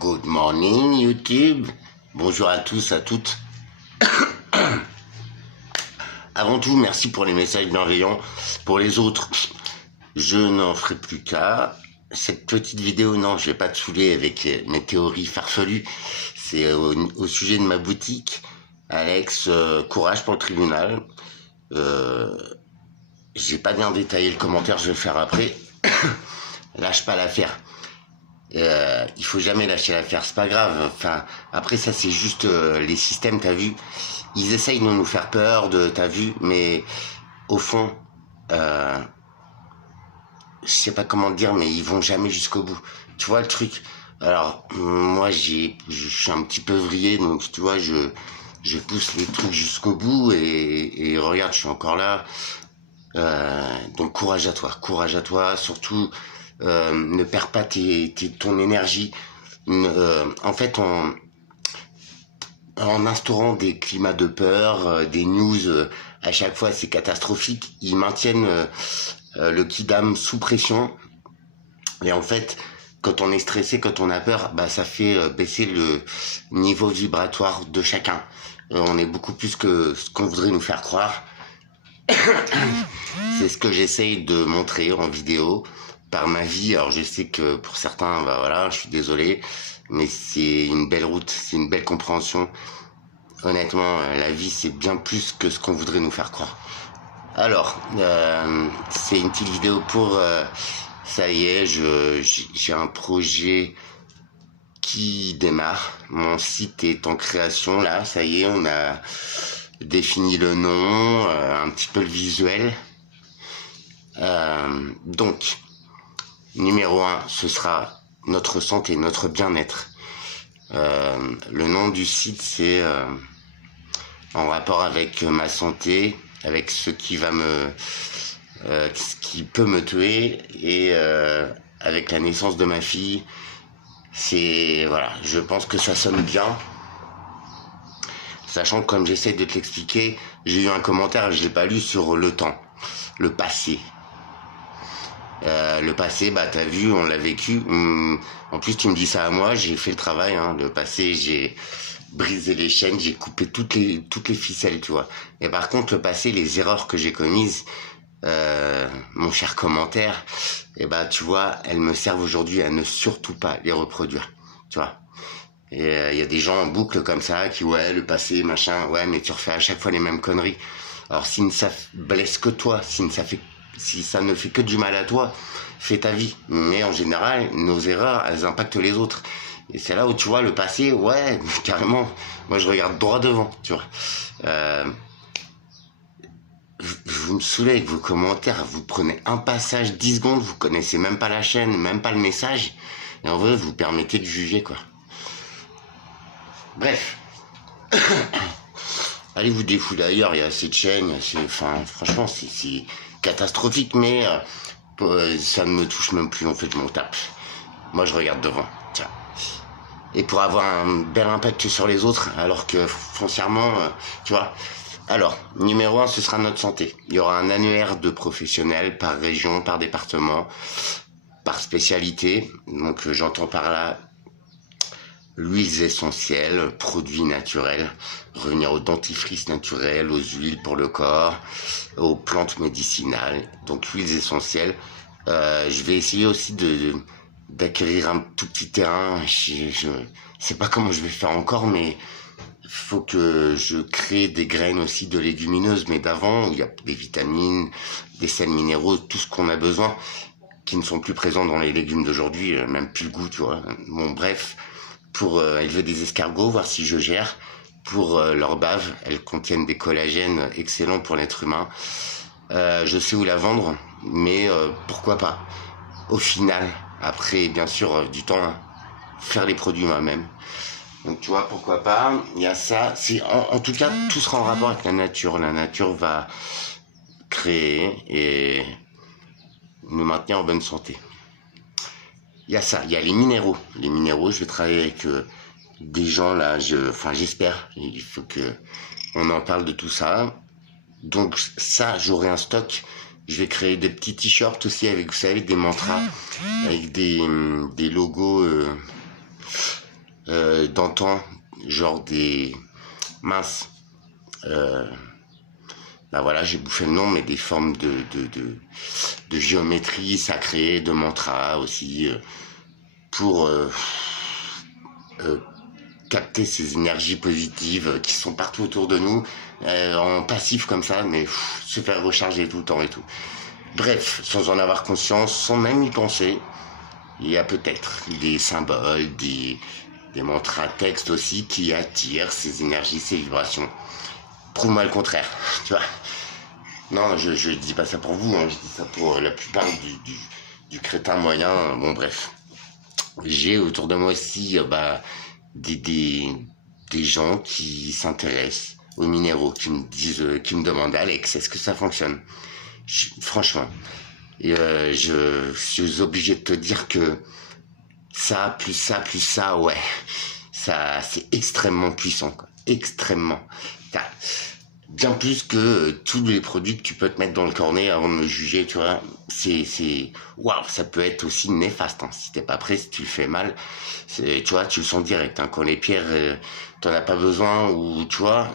Good morning YouTube. Bonjour à tous, à toutes. Avant tout, merci pour les messages bienveillants. Pour les autres, je n'en ferai plus qu'à. Cette petite vidéo, non, je vais pas te saouler avec mes théories farfelues. C'est au sujet de ma boutique. Alex, courage pour le tribunal. J'ai pas bien détaillé le commentaire, je vais le faire après. Lâche pas l'affaire. Il faut jamais lâcher l'affaire, c'est pas grave. Enfin, après ça c'est juste les systèmes, t'as vu. Ils essayent de nous faire peur, t'as vu, mais au fond, je sais pas comment te dire, mais ils vont jamais jusqu'au bout. Tu vois le truc. Alors moi je suis un petit peu vrillé, donc tu vois je pousse les trucs jusqu'au bout et regarde, je suis encore là. Donc courage à toi, surtout ne perds pas ton énergie. En fait, en instaurant des climats de peur, des news à chaque fois c'est catastrophique, ils maintiennent le kidam sous pression. Et en fait, quand on est stressé, quand on a peur, bah ça fait baisser le niveau vibratoire de chacun. On est beaucoup plus que ce qu'on voudrait nous faire croire. C'est ce que j'essaye de montrer en vidéo par ma vie. Alors je sais que pour certains, bah voilà, je suis désolé, mais c'est une belle route, c'est une belle compréhension. Honnêtement, la vie c'est bien plus que ce qu'on voudrait nous faire croire. Alors, c'est une petite vidéo pour... ça y est, j'ai un projet qui démarre. Mon site est en création là, ça y est, on a défini le nom, un petit peu le visuel. Donc, numéro 1, ce sera notre santé, notre bien-être. Le nom du site, c'est en rapport avec ma santé, avec ce qui va ce qui peut me tuer, et avec la naissance de ma fille. C'est voilà, je pense que ça sonne bien. Sachant que comme j'essaie de te l'expliquer, j'ai eu un commentaire, je l'ai pas lu, sur le temps, le passé. Le passé, bah t'as vu, on l'a vécu. En plus, tu me dis ça à moi, j'ai fait le travail. Hein. Le passé, j'ai brisé les chaînes, j'ai coupé toutes les ficelles, tu vois. Et par contre, le passé, les erreurs que j'ai commises, mon cher commentaire, et bah tu vois, elles me servent aujourd'hui à ne surtout pas les reproduire, tu vois. Et y a des gens en boucle comme ça qui ouais le passé machin, ouais mais tu refais à chaque fois les mêmes conneries. Alors si ça blesse que toi, si ça ne fait que du mal à toi, fais ta vie. Mais en général, nos erreurs, elles impactent les autres. Et c'est là où tu vois le passé, ouais, carrément. Moi, je regarde droit devant, tu vois. Vous me saoulez avec vos commentaires. Vous prenez un passage, 10 secondes, vous connaissez même pas la chaîne, même pas le message. Et en vrai, vous permettez de juger, quoi. Bref. Allez vous défouler ailleurs, il y a assez de chaînes, enfin, franchement, c'est catastrophique, mais ça ne me touche même plus, en fait, je m'en tape. Moi, je regarde devant, tiens. Et pour avoir un bel impact sur les autres, alors que, foncièrement, tu vois. Alors, numéro 1, ce sera notre santé. Il y aura un annuaire de professionnels par région, par département, par spécialité. Donc, j'entends par là l'huiles essentielles, produits naturels, revenir au dentifrice naturel, aux huiles pour le corps, aux plantes médicinales, donc huiles essentielles. Je vais essayer aussi d'acquérir un tout petit terrain. Je sais pas comment je vais faire encore, mais faut que je crée des graines aussi de légumineuses, mais d'avant, où il y a des vitamines, des sels minéraux, tout ce qu'on a besoin, qui ne sont plus présents dans les légumes d'aujourd'hui, même plus le goût, tu vois. Bon, bref, pour élever des escargots, voir si je gère. Pour leur bave, elles contiennent des collagènes excellents pour l'être humain. Je sais où la vendre, mais pourquoi pas. Au final, après bien sûr du temps, hein, faire les produits moi-même. Donc tu vois, pourquoi pas. Il y a ça. En tout cas, tout sera en rapport avec la nature. La nature va créer et nous maintenir en bonne santé. Il y a ça, il y a les minéraux. Les minéraux, je vais travailler avec des gens là, j'espère. Il faut que on en parle de tout ça. Donc ça, j'aurai un stock. Je vais créer des petits t-shirts aussi avec, vous savez, des mantras, avec des logos d'antan, genre des minces. Bah voilà, j'ai bouffé le nom, mais des formes de géométrie sacrée, de mantra aussi, pour capter ces énergies positives qui sont partout autour de nous, en passif comme ça, mais se faire recharger tout le temps et tout. Bref, sans en avoir conscience, sans même y penser, il y a peut-être des symboles, des mantras textes aussi qui attirent ces énergies, ces vibrations. Prouve-moi le contraire, tu vois. Non, je dis pas ça pour vous, hein, je dis ça pour la plupart du crétin moyen. Bon, bref. J'ai autour de moi aussi des, des, des gens qui s'intéressent aux minéraux, qui me disent, qui me demandent, Alex, est-ce que ça fonctionne? Franchement. Et je suis obligé de te dire que ça, plus ça, plus ça, ouais. Ça, c'est extrêmement puissant, quoi. Extrêmement. Bien plus que tous les produits que tu peux te mettre dans le cornet avant de me juger, tu vois. Waouh, ça peut être aussi néfaste, hein. Si t'es pas prêt, si tu le fais mal, tu vois, tu le sens direct, hein. Quand les pierres, t'en as pas besoin, ou, tu vois,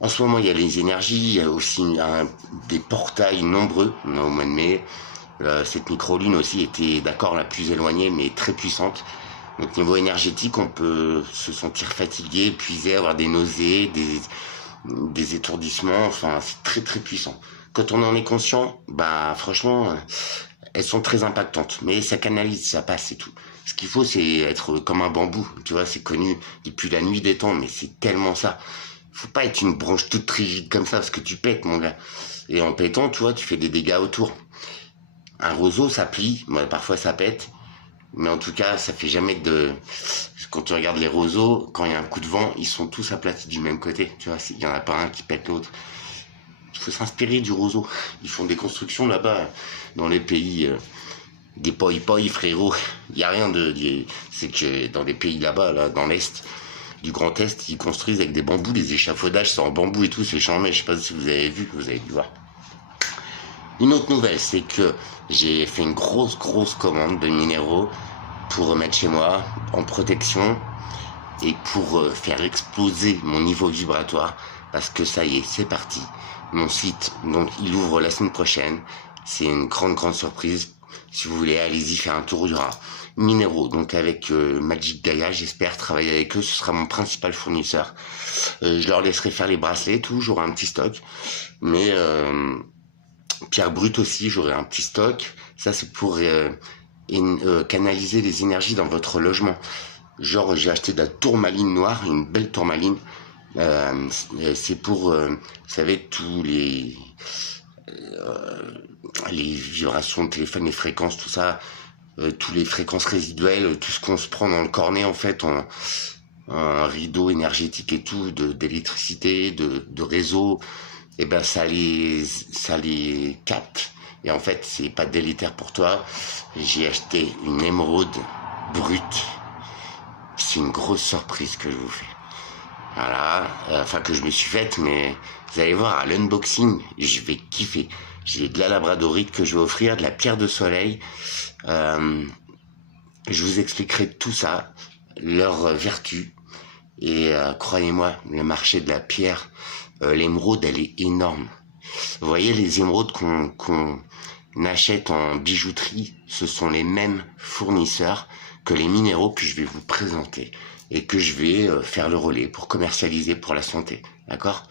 en ce moment, il y a les énergies, il y a aussi des portails nombreux, au mois de mai. Cette micro-lune aussi était, d'accord, la plus éloignée, mais très puissante. Donc niveau énergétique, on peut se sentir fatigué, épuisé, avoir des nausées, des étourdissements, enfin c'est très très puissant. Quand on en est conscient, bah franchement, elles sont très impactantes, mais ça canalise, ça passe, c'est tout. Ce qu'il faut, c'est être comme un bambou, tu vois, c'est connu depuis la nuit des temps, mais c'est tellement ça. Faut pas être une branche toute rigide comme ça, parce que tu pètes, mon gars. Et en pétant, tu vois, tu fais des dégâts autour. Un roseau, ça plie, moi, parfois ça pète, mais en tout cas, ça fait jamais de... Quand tu regardes les roseaux, quand il y a un coup de vent, ils sont tous aplatis du même côté, tu vois, il y en a pas un qui pète l'autre. Il faut s'inspirer du roseau. Ils font des constructions là-bas, dans les pays... des poi-poi, frérot. Il y a rien de... C'est que dans les pays là-bas, là, dans l'Est, du Grand Est, ils construisent avec des bambous, les échafaudages, c'est en bambou et tout, c'est charmé, je sais pas si vous avez vu, vous avez dû voir. Une autre nouvelle, c'est que j'ai fait une grosse commande de minéraux pour mettre chez moi, en protection, et pour faire exploser mon niveau vibratoire, parce que ça y est, c'est parti. Mon site, donc, il ouvre la semaine prochaine. C'est une grande surprise. Si vous voulez, allez-y faire un tour, il y aura minéraux, donc avec Magic Gaia, j'espère travailler avec eux, ce sera mon principal fournisseur. Je leur laisserai faire les bracelets, tout, j'aurai un petit stock, mais pierre brute aussi, j'aurai un petit stock. Ça, c'est pour canaliser les énergies dans votre logement. Genre, j'ai acheté de la tourmaline noire, une belle tourmaline. C'est pour, vous savez, tous les vibrations de téléphone, les fréquences, tout ça, tous les fréquences résiduelles, tout ce qu'on se prend dans le cornet, en fait, un rideau énergétique et tout, d'électricité, de réseau, et ben ça les capte. Et en fait, c'est pas délétère pour toi. J'ai acheté une émeraude brute. C'est une grosse surprise que je vous fais. Voilà, enfin que je me suis faite, mais vous allez voir à l'unboxing, je vais kiffer. J'ai de la labradorite que je vais offrir, de la pierre de soleil. Je vous expliquerai tout ça, leurs vertus. Et croyez-moi, le marché de la pierre, l'émeraude, elle est énorme. Vous voyez les émeraudes qu'on achète en bijouterie, ce sont les mêmes fournisseurs que les minéraux que je vais vous présenter et que je vais faire le relais pour commercialiser pour la santé, d'accord?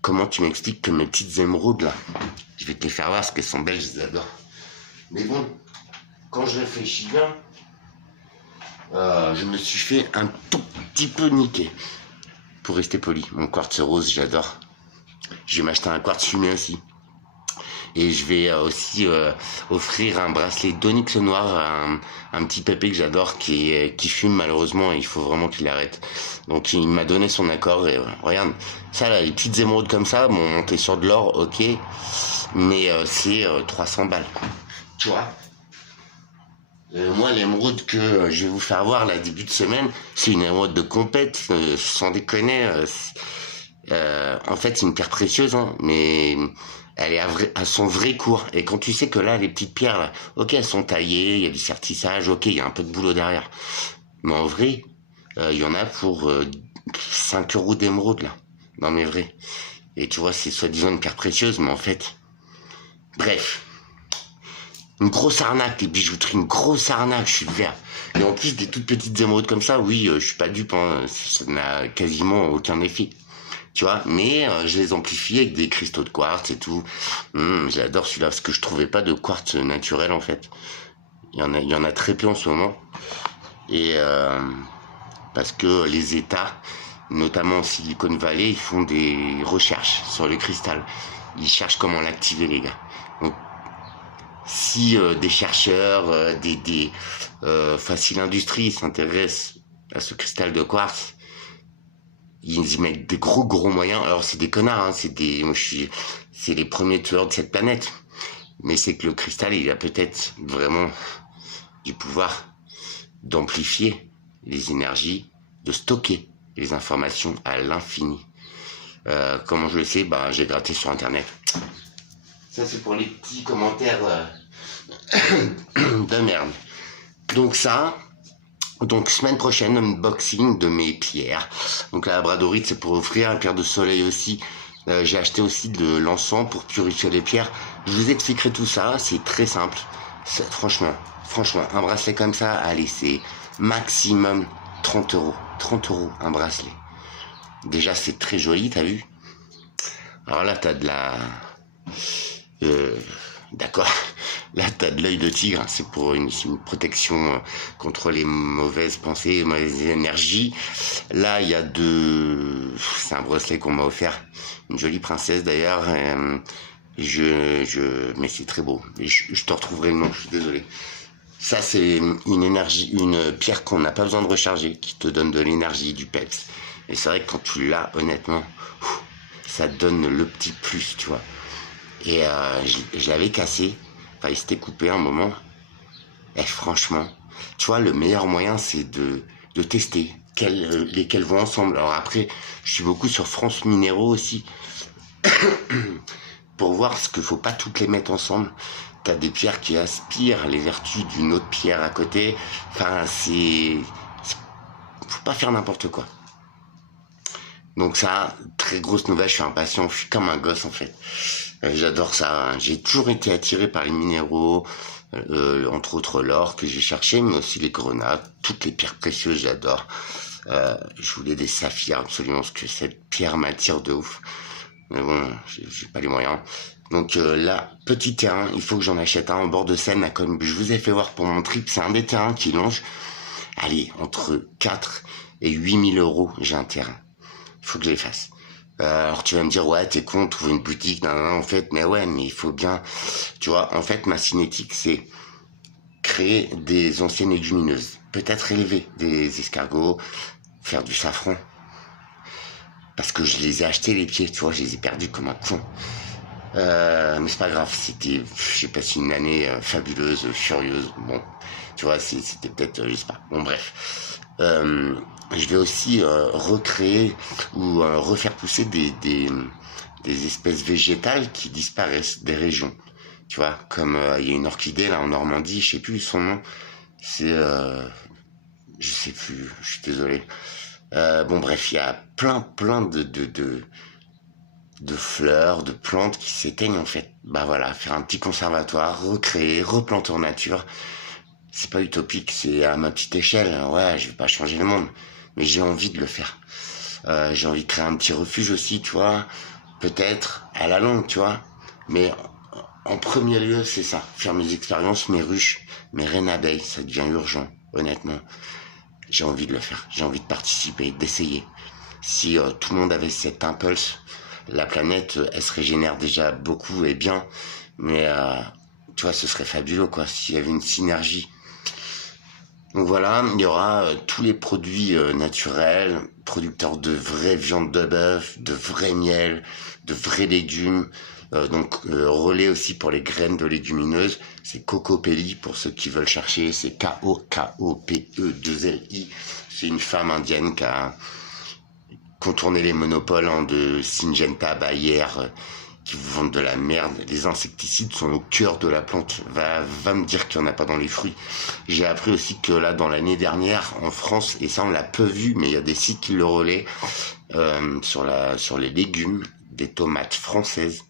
Comment tu m'expliques que mes petites émeraudes là, je vais te les faire voir parce qu'elles sont belles, je les adore. Mais bon, quand je réfléchis bien, je me suis fait un tout petit peu niquer. Pour rester poli, mon quartz rose, j'adore. Je vais m'acheter un quartz fumé aussi. Et je vais aussi offrir un bracelet d'onyx noir à un petit pépé que j'adore qui fume malheureusement et il faut vraiment qu'il arrête. Donc il m'a donné son accord et regarde, ça là, les petites émeraudes comme ça, bon, t'es sur de l'or, ok, mais c'est 300 balles. Tu vois, moi l'émeraude que je vais vous faire voir là début de semaine, c'est une émeraude de compète, sans déconner. En fait, c'est une pierre précieuse, hein, mais elle est à son vrai cours. Et quand tu sais que là, les petites pierres, là, ok, elles sont taillées, il y a du sertissage, ok, il y a un peu de boulot derrière. Mais en vrai, il y en a pour 5 euros d'émeraude, là. Non, mais vrai. Et tu vois, c'est soi-disant une pierre précieuse, mais en fait... Bref. Une grosse arnaque, les bijouteries, une grosse arnaque, je suis vert. Et en plus, des toutes petites émeraudes comme ça, oui, je suis pas dupe, hein, ça n'a quasiment aucun effet. Tu vois, mais je les amplifie avec des cristaux de quartz et tout. J'adore celui-là, parce que je trouvais pas de quartz naturel, en fait. Il y en a très peu en ce moment. Et parce que les États, notamment en Silicon Valley, ils font des recherches sur le cristal. Ils cherchent comment l'activer, les gars. Donc, si des chercheurs, Facile Industrie s'intéressent à ce cristal de quartz, ils y mettent des gros moyens. Alors c'est des connards, hein, c'est les premiers tueurs de cette planète. Mais c'est que le cristal, il a peut-être vraiment du pouvoir d'amplifier les énergies, de stocker les informations à l'infini. Comment je le sais? Bah, j'ai gratté sur internet. Ça, c'est pour les petits commentaires de merde. Donc semaine prochaine, unboxing de mes pierres. Donc la labradorite, c'est pour offrir un pierre de soleil aussi. J'ai acheté aussi de l'encens pour purifier les pierres. Je vous expliquerai tout ça, c'est très simple. Franchement, un bracelet comme ça, allez, c'est maximum 30 euros. 30 euros un bracelet. Déjà, c'est très joli, t'as vu? Alors là, t'as de la... D'accord. Là, t'as de l'œil de tigre, hein. C'est pour une protection contre les mauvaises pensées, mauvaises énergies. Là, il y a c'est un bracelet qu'on m'a offert, une jolie princesse d'ailleurs. Mais c'est très beau. Et je te retrouverai le nom. Je suis désolé. Ça, c'est une pierre qu'on n'a pas besoin de recharger, qui te donne de l'énergie, du peps. Et c'est vrai que quand tu l'as, honnêtement, ça donne le petit plus, tu vois. Et je l'avais cassé. Enfin, il s'était coupé un moment. Et franchement, tu vois, le meilleur moyen, c'est de tester lesquels vont ensemble. Alors après, je suis beaucoup sur France Minéraux aussi, pour voir ce qu'il faut pas toutes les mettre ensemble. T'as des pierres qui aspirent les vertus d'une autre pierre à côté. Enfin, faut pas faire n'importe quoi. Donc ça, très grosse nouvelle, je suis impatient, je suis comme un gosse en fait. J'adore ça, hein. J'ai toujours été attiré par les minéraux, entre autres l'or que j'ai cherché, mais aussi les grenades, toutes les pierres précieuses, j'adore. Je voulais des saphirs absolument, parce que cette pierre m'attire de ouf. Mais bon, j'ai pas les moyens. Donc là, petit terrain, il faut que j'en achète un en bord de Seine, comme je vous ai fait voir pour mon trip. C'est un des terrains qui longe, allez, entre 4 et 8 000 euros, j'ai un terrain. Il faut que je les fasse. Alors tu vas me dire, ouais, t'es con, trouver une boutique, en fait, mais ouais, mais il faut bien, tu vois, en fait, ma cinétique, c'est créer des anciennes légumineuses, peut-être élever des escargots, faire du safran, parce que je les ai achetés les pieds, tu vois, je les ai perdus comme un con. Mais c'est pas grave, j'ai passé une année fabuleuse, furieuse, bon, tu vois, c'était peut-être, je sais pas, bon bref. Je vais aussi recréer ou refaire pousser des espèces végétales qui disparaissent des régions. Tu vois, comme il y a une orchidée là en Normandie, je sais plus son nom. C'est, je sais plus, je suis désolé. Bon bref, il y a plein de fleurs, de plantes qui s'éteignent en fait. Bah voilà, faire un petit conservatoire, recréer, replanter en nature. C'est pas utopique, c'est à ma petite échelle. Ouais, je vais pas changer le monde, mais j'ai envie de le faire. J'ai envie de créer un petit refuge aussi, tu vois. Peut-être à la longue, tu vois. Mais en premier lieu, c'est ça. Faire mes expériences, mes ruches, mes reines abeilles, ça devient urgent, honnêtement. J'ai envie de le faire. J'ai envie de participer, d'essayer. Si tout le monde avait cet impulse, la planète, elle se régénère déjà beaucoup et bien. Mais, tu vois, ce serait fabuleux, quoi, s'il y avait une synergie. Donc voilà, il y aura tous les produits naturels, producteurs de vraie viande de bœuf, de vrai miel, de vrais légumes. Relais aussi pour les graines de légumineuses. C'est Cocopelli pour ceux qui veulent chercher. C'est Kokope2li. C'est une femme indienne qui a contourner les monopoles de Syngenta, Bayer, qui vous vendent de la merde. Les insecticides sont au cœur de la plante. Va me dire qu'il n'y en a pas dans les fruits. J'ai appris aussi que là, dans l'année dernière, en France, et ça on l'a peu vu, mais il y a des sites qui le relaient, sur les légumes, des tomates françaises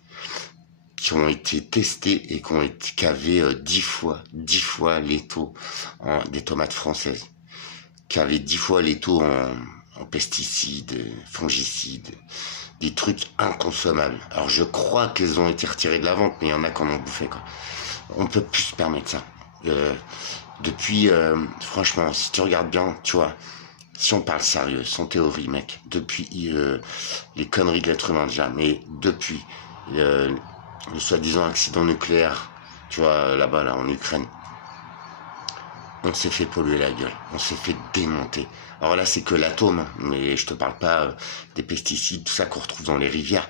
qui ont été testées et qui avaient 10 fois les taux des tomates françaises, qui avaient 10 fois les taux en pesticides, fongicides, des trucs inconsommables. Alors je crois qu'elles ont été retirées de la vente, mais il y en a qui en ont bouffé, quoi. On peut plus se permettre ça. Depuis, franchement, si tu regardes bien, tu vois, si on parle sérieux, sans théorie, mec, depuis les conneries de l'être humain déjà, mais depuis le soi-disant accident nucléaire, tu vois, là-bas, là, en Ukraine, on s'est fait polluer la gueule, on s'est fait démonter. Alors là, c'est que l'atome, hein, mais je te parle pas des pesticides, tout ça qu'on retrouve dans les rivières.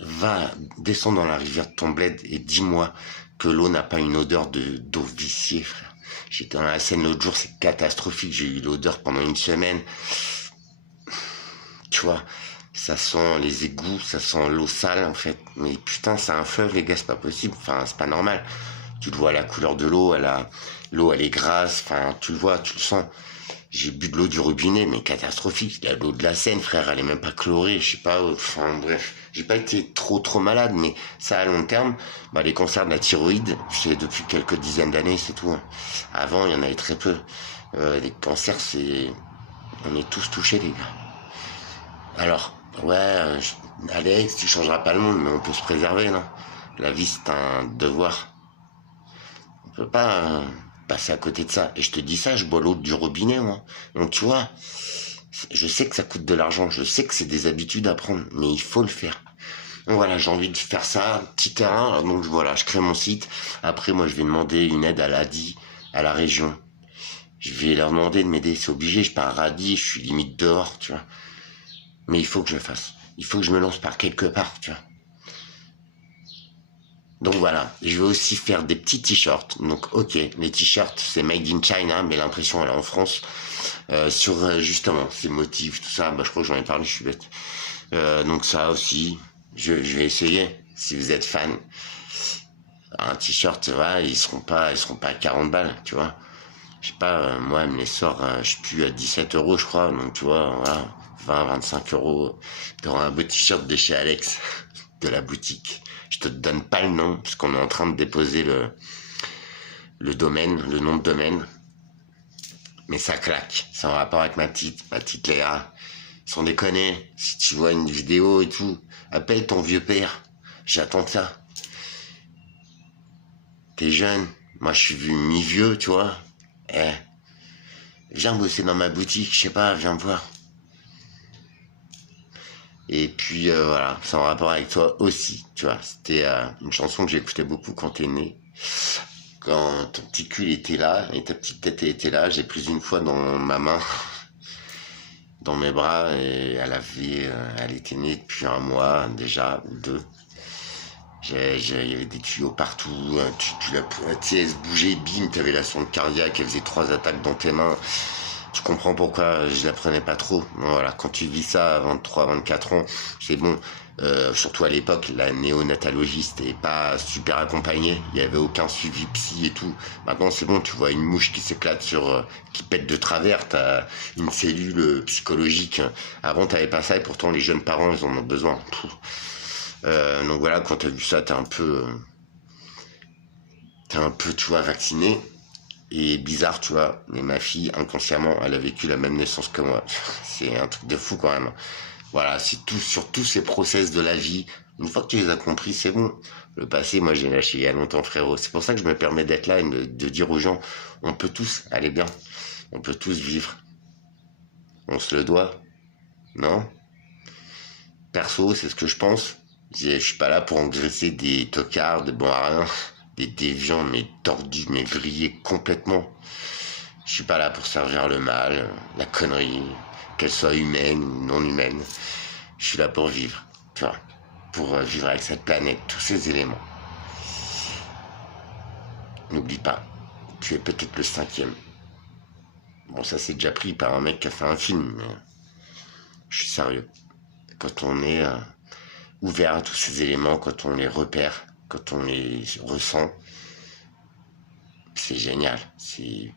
Va, descends dans la rivière de ton bled et dis-moi que l'eau n'a pas une odeur d'eau viciée, frère. J'étais dans la Seine l'autre jour, c'est catastrophique, j'ai eu l'odeur pendant une semaine. Tu vois, ça sent les égouts, ça sent l'eau sale, en fait. Mais putain, c'est un fleuve, les gars, c'est pas possible, enfin, c'est pas normal. Tu le vois, la couleur de l'eau, l'eau, elle est grasse, enfin, tu le vois, tu le sens. J'ai bu de l'eau du robinet, mais catastrophique. Il y a l'eau de la Seine, frère, elle est même pas chlorée, je sais pas, enfin, bref. J'ai pas été trop malade, mais ça, à long terme, les cancers de la thyroïde, c'est depuis quelques dizaines d'années, c'est tout, hein. Avant, il y en avait très peu. Les cancers, on est tous touchés, les gars. Alors, ouais, Alex, tu changeras pas le monde, mais on peut se préserver, non? La vie, c'est un devoir. On peut pas passer à côté de ça. Et je te dis ça, je bois l'eau du robinet, moi. Donc tu vois, je sais que ça coûte de l'argent, je sais que c'est des habitudes à prendre, mais il faut le faire. Donc voilà, j'ai envie de faire ça, petit terrain, donc voilà, je crée mon site. Après, moi, je vais demander une aide à l'ADI, à la région. Je vais leur demander de m'aider, c'est obligé, je pars à radis, je suis limite dehors, tu vois. Mais il faut que je le fasse. Il faut que je me lance par quelque part, tu vois. Donc voilà, je vais aussi faire des petits t-shirts. Donc ok, les t-shirts c'est made in China, mais l'impression elle est en France. Sur justement ces motifs, tout ça, je crois que j'en ai parlé, je suis bête. Donc ça aussi, je vais essayer. Si vous êtes fan, un t-shirt, voilà, ils seront pas à 40 balles, tu vois. Je sais pas, moi elle me les sort, je suis plus à 17 euros je crois, donc tu vois, voilà, 25 euros. T'auras un beau t-shirt de chez Alex, de la boutique. Je te donne pas le nom, parce qu'on est en train de déposer le domaine, le nom de domaine. Mais ça claque. C'est en rapport avec ma petite Léa. Sans déconner, si tu vois une vidéo et tout, appelle ton vieux père. J'attends ça. T'es jeune. Moi, je suis vu mi-vieux, tu vois. Viens bosser dans ma boutique, je sais pas, viens me voir. Et puis voilà, c'est en rapport avec toi aussi, tu vois. C'était une chanson que j'écoutais beaucoup quand t'es né. Quand ton petit cul était là et ta petite tête était là, j'ai pris une fois dans ma main, dans mes bras, et elle était née depuis un mois déjà, ou deux. Il y avait des tuyaux partout, elle se bougeait, bim, t'avais la sonde cardiaque, elle faisait 3 attaques dans tes mains. Tu comprends pourquoi je la prenais pas trop. Voilà, quand tu vis ça à 23, 24 ans, c'est bon. Surtout à l'époque, la néonatologie c'était pas super accompagnée. Il y avait aucun suivi psy et tout. Maintenant c'est bon, tu vois une mouche qui s'éclate qui pète de travers, t'as une cellule psychologique. Avant t'avais pas ça et pourtant les jeunes parents ils en ont besoin. Donc voilà, quand t'as vu ça, t'es un peu, tu vois, vacciné. Et bizarre, tu vois, mais ma fille, inconsciemment, elle a vécu la même naissance que moi. C'est un truc de fou quand même. Voilà, c'est tout sur tous ces process de la vie. Une fois que tu les as compris, c'est bon. Le passé, moi, j'ai lâché il y a longtemps, frérot. C'est pour ça que je me permets d'être là et de dire aux gens, on peut tous aller bien. On peut tous vivre. On se le doit. Non? Perso, c'est ce que je pense. Je suis pas là pour engraisser des tocards, des bons à rien, des déviants, mais tordus, mais vrillés complètement. Je suis pas là pour servir le mal, la connerie, qu'elle soit humaine ou non humaine. Je suis là pour vivre, tu vois, pour vivre avec cette planète, tous ces éléments. N'oublie pas, tu es peut-être le 5e. Bon, ça c'est déjà pris par un mec qui a fait un film, mais Je suis sérieux. Quand on est ouvert à tous ces éléments, quand on les repère, quand on les ressent, c'est génial. C'est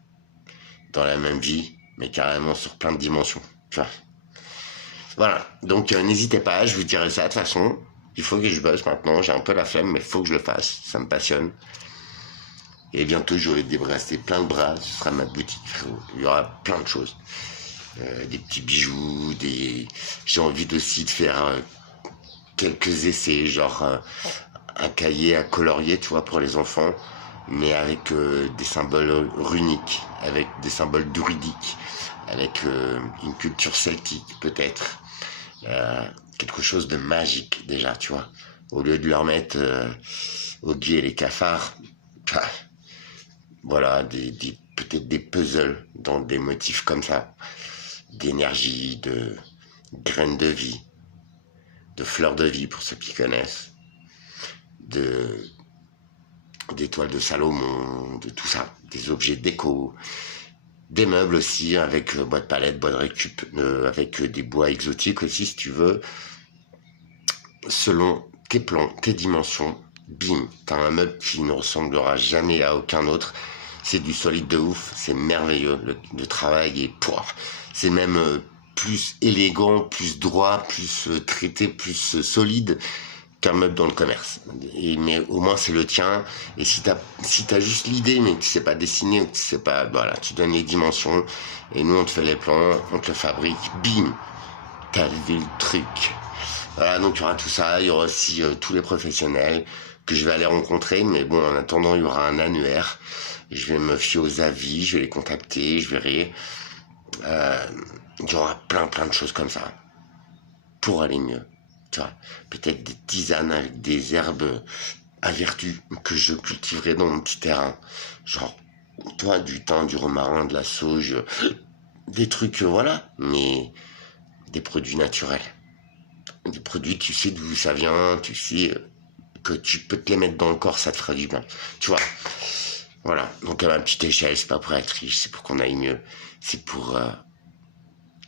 dans la même vie, mais carrément sur plein de dimensions. Tu vois. Voilà, donc n'hésitez pas, je vous dirai ça de toute façon. Il faut que je bosse maintenant, j'ai un peu la flemme, mais il faut que je le fasse, ça me passionne. Et bientôt j'aurai débrassé plein de bras, ce sera ma boutique, il y aura plein de choses. Des petits bijoux, j'ai envie aussi de faire quelques essais, genre un cahier à colorier, tu vois, pour les enfants, mais avec des symboles runiques, avec des symboles druidiques, avec une culture celtique peut-être, quelque chose de magique déjà, tu vois. Au lieu de leur mettre Oggy et les cafards, voilà, peut-être des puzzles dans des motifs comme ça, d'énergie, de graines de vie, de fleurs de vie pour ceux qui connaissent, d'étoiles de Salomon, de tout ça, des objets déco, des meubles aussi avec bois de palette, bois de récup, avec des bois exotiques aussi si tu veux, selon tes plans, tes dimensions, bim, t'as un meuble qui ne ressemblera jamais à aucun autre. C'est du solide de ouf, c'est merveilleux, le travail est poire. C'est même plus élégant, plus droit, plus traité, plus solide qu'un meuble dans le commerce. Mais au moins c'est le tien. Et si t'as juste l'idée, mais que tu sais pas dessiner, ou que tu sais pas, voilà, tu donnes les dimensions, et nous on te fait les plans, on te le fabrique, bim, t'as vu le truc. Voilà, donc il y aura tout ça, il y aura aussi tous les professionnels que je vais aller rencontrer, mais bon, en attendant, il y aura un annuaire. Je vais me fier aux avis, je vais les contacter, je verrai. Il y aura plein de choses comme ça pour aller mieux. Tu vois, peut-être des tisanes avec des herbes à vertu que je cultiverai dans mon petit terrain. Genre, toi, du thym, du romarin, de la sauge, des trucs, voilà, mais des produits naturels. Des produits, tu sais d'où ça vient, tu sais que tu peux te les mettre dans le corps, ça te fera du bien. Tu vois, voilà. Donc à ma petite échelle, c'est pas pour être riche, c'est pour qu'on aille mieux. C'est pour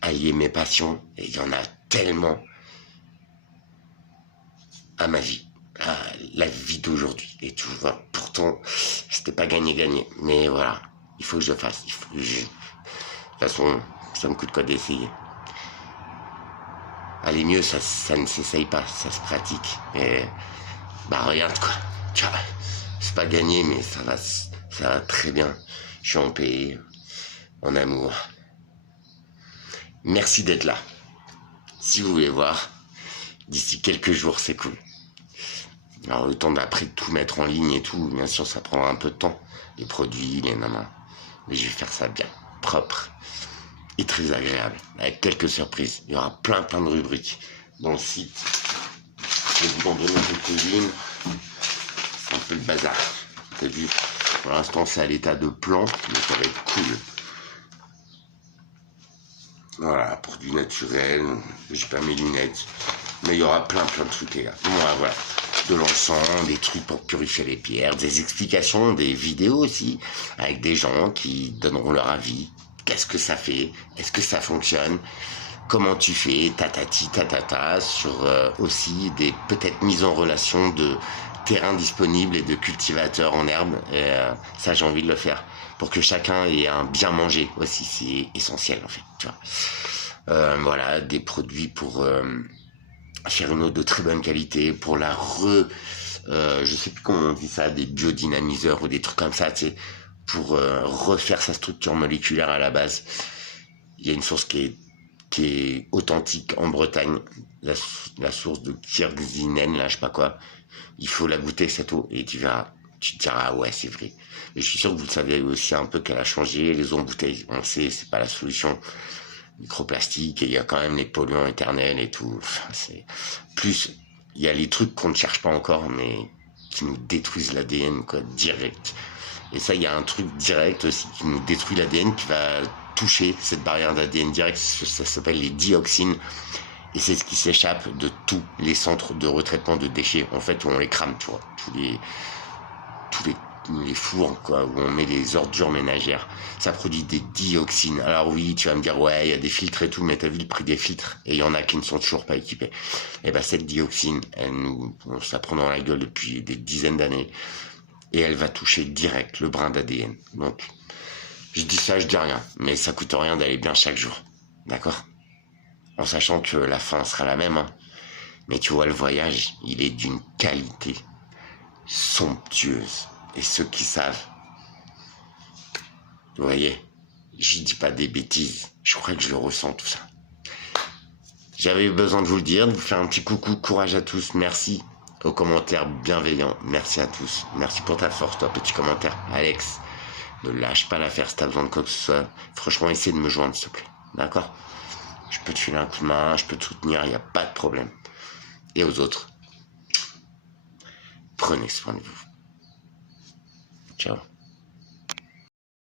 allier mes passions, et il y en a tellement à ma vie, à la vie d'aujourd'hui. Et tu vois, pourtant, c'était pas gagné, mais voilà, il faut que je le fasse. De toute façon, ça me coûte quoi d'essayer. Aller mieux, ça ne s'essaye pas, ça se pratique. Et bah regarde quoi, tu vois, c'est pas gagné, mais ça va très bien. Je suis en paix, en amour. Merci d'être là. Si vous voulez voir, d'ici quelques jours, c'est cool. Alors le temps d'après de tout mettre en ligne et tout, bien sûr, ça prendra un peu de temps. Les produits, les nanas. Mais je vais faire ça bien, propre et très agréable, avec quelques surprises. Il y aura plein de rubriques dans le site. Je vais vous en donner quelques-unes. C'est un peu le bazar. T'as vu, pour l'instant, c'est à l'état de plan, mais ça va être cool. Voilà, produits naturels, j'ai pas mes lunettes. Mais il y aura plein de trucs, les gars. Voilà. De l'encens, des trucs pour purifier les pierres, des explications, des vidéos aussi, avec des gens qui donneront leur avis. Qu'est-ce que ça fait? Est-ce que ça fonctionne? Comment tu fais? Tatati, tatata, sur aussi des peut-être mises en relation de terrains disponibles et de cultivateurs en herbe. Et ça, j'ai envie de le faire pour que chacun ait un bien manger aussi. C'est essentiel en fait. Tu vois. Voilà, des produits pour faire une eau de très bonne qualité, pour la je sais plus comment on dit ça, des biodynamiseurs ou des trucs comme ça, tu sais, pour refaire sa structure moléculaire à la base. Il y a une source qui est authentique en Bretagne, la source de Kirgzinen, là, je sais pas quoi. Il faut la goûter, cette eau, et tu verras, tu te diras, ah ouais, c'est vrai. Et je suis sûr que vous le savez aussi un peu qu'elle a changé, les eaux en bouteille, on le sait, c'est pas la solution. Microplastique, et il y a quand même les polluants éternels et tout. Enfin, c'est plus, il y a les trucs qu'on ne cherche pas encore, mais qui nous détruisent l'ADN, quoi, direct. Et ça, il y a un truc direct aussi qui nous détruit l'ADN, qui va toucher cette barrière d'ADN direct, ça s'appelle les dioxines. Et c'est ce qui s'échappe de tous les centres de retraitement de déchets, en fait, où on les crame, tu vois. Tous les les fours, quoi, où on met les ordures ménagères. Ça produit des dioxines. Alors oui, tu vas me dire, ouais, il y a des filtres et tout, mais t'as vu le prix des filtres? Et il y en a qui ne sont toujours pas équipés. Et ben, cette dioxine, on se la prend dans la gueule depuis des dizaines d'années. Et elle va toucher direct le brin d'ADN. Donc, je dis ça, je dis rien. Mais ça coûte rien d'aller bien chaque jour. D'accord? En sachant que la fin sera la même, hein. Mais tu vois, le voyage, il est d'une qualité somptueuse. Et ceux qui savent, vous voyez, je dis pas des bêtises. Je crois que je le ressens, tout ça. J'avais besoin de vous le dire, de vous faire un petit coucou, courage à tous, merci aux commentaires bienveillants, merci à tous. Merci pour ta force, toi, petit commentaire. Alex, ne lâche pas l'affaire si t'as besoin de quoi que ce soit. Franchement, essaie de me joindre, s'il te plaît. D'accord? Je peux te filer un coup de main, je peux te soutenir, il n'y a pas de problème. Et aux autres, prenez soin de vous. Ciao.